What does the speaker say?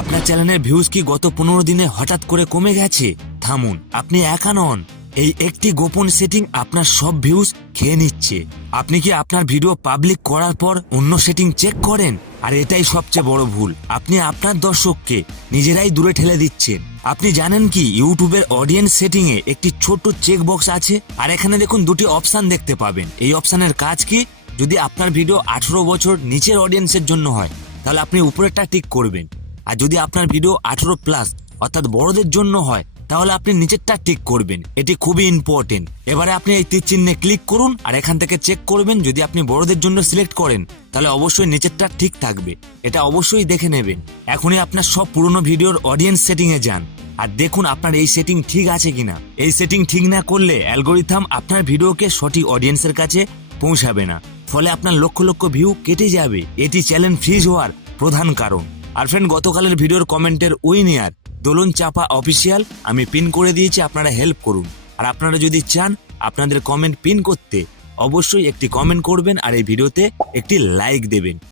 আপনার চ্যানেলের ভিউজ কি গত পনেরো দিনে হঠাৎ করে কমে গেছে? থামুন, আপনি একা নন। এই একটি গোপন সেটিং আপনার সব ভিউজ খেয়ে নিচ্ছে। আপনি কি আপনার ভিডিও পাবলিক করার পর অন্য সেটিং চেক করেন? আর এটাই সবচেয়ে বড় ভুল। আপনি আপনার দর্শককে নিজেরাই দূরে ঠেলে দিচ্ছেন। আপনি জানেন কি ইউটিউবের অডিয়েন্স সেটিং এ একটি ছোট চেক বক্স আছে? আর এখানে দেখুন দুটি অপশন দেখতে পাবেন। এই অপশানের কাজ কি? যদি আপনার ভিডিও আঠারো বছর নিচের অডিয়েন্সের জন্য হয়, তাহলে আপনি উপরেরটা টিক করবেন। আর যদি আপনার ভিডিও আঠারো প্লাস অর্থাৎ বড়দের জন্য হয়, তাহলে আপনি নিচেরটা টিক করবেন। এটি খুবই ইম্পর্টেন্ট এবারে আপনি এই তীর চিহ্নে ক্লিক করুন আর এখান থেকে চেক করবেন। যদি আপনি বড়দের জন্য সিলেক্ট করেন, তাহলে অবশ্যই নিচেরটা ঠিক থাকবে। এটা অবশ্যই দেখে নেবেন। এখনই আপনার সব পুরনো ভিডিওর অডিয়েন্স সেটিং এ যান। আর দেখুন আপনার এই সেটিং ঠিক আছে কিনা। এই সেটিং ঠিক না করলে অ্যালগোরিথাম আপনার ভিডিওকে সঠিক অডিয়েন্সের কাছে পৌঁছাবে না। ফলে আপনার লক্ষ লক্ষ ভিউ কেটে যাবে। এটি চ্যালেঞ্জ ফ্রিজ হওয়ার প্রধান কারণ। আর ফ্রেন্ড গতকালের ভিডিওর কমেন্টের উইনিয়ার দোলন চাপা অফিসিয়াল আমি পিন করে দিয়েছি, আপনারা হেল্প করুন। আর আপনারা যদি চান আপনাদের কমেন্ট পিন করতে, অবশ্যই একটি কমেন্ট করবেন আর এই ভিডিওতে একটি লাইক দেবেন।